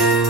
Bye.